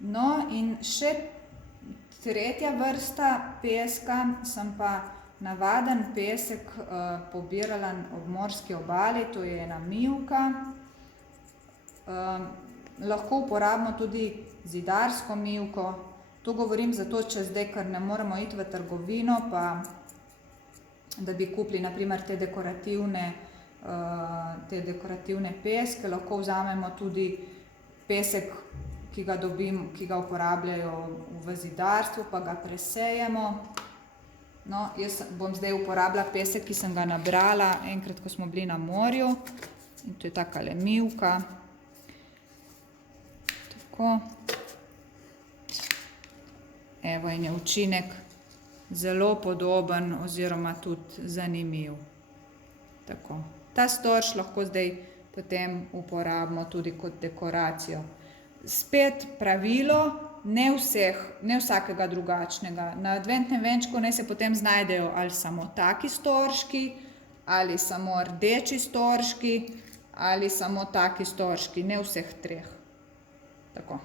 No in še tretja vrsta peska, sem pa navaden pesek pobirala ob morski obali, to je ena mivka. Lahko uporabimo tudi zidarsko mivko. To govorim zato, če zdaj, ker ne moremo iti v trgovino, pa da bi kupili na primer te dekorativne peske, lahko vzamemo tudi pesek, ki ga uporabljajo v zidarstvu, pa ga presejemo. No, jaz bom zdaj uporabila pesek, ki sem ga nabrala enkrat, ko smo bili na morju. In to je takale mivka. Tako. Evo, in je učinek zelo podoben oziroma tudi zanimiv. Tako. Ta storž lahko zdaj potem uporabimo tudi kot dekoracijo. Spet pravilo, ne vsakega drugačnega. Na adventnem venčku naj se potem znajdejo ali samo taki storžki, ali samo rdeči storžki, ali samo taki storžki, ne vseh treh. Tako.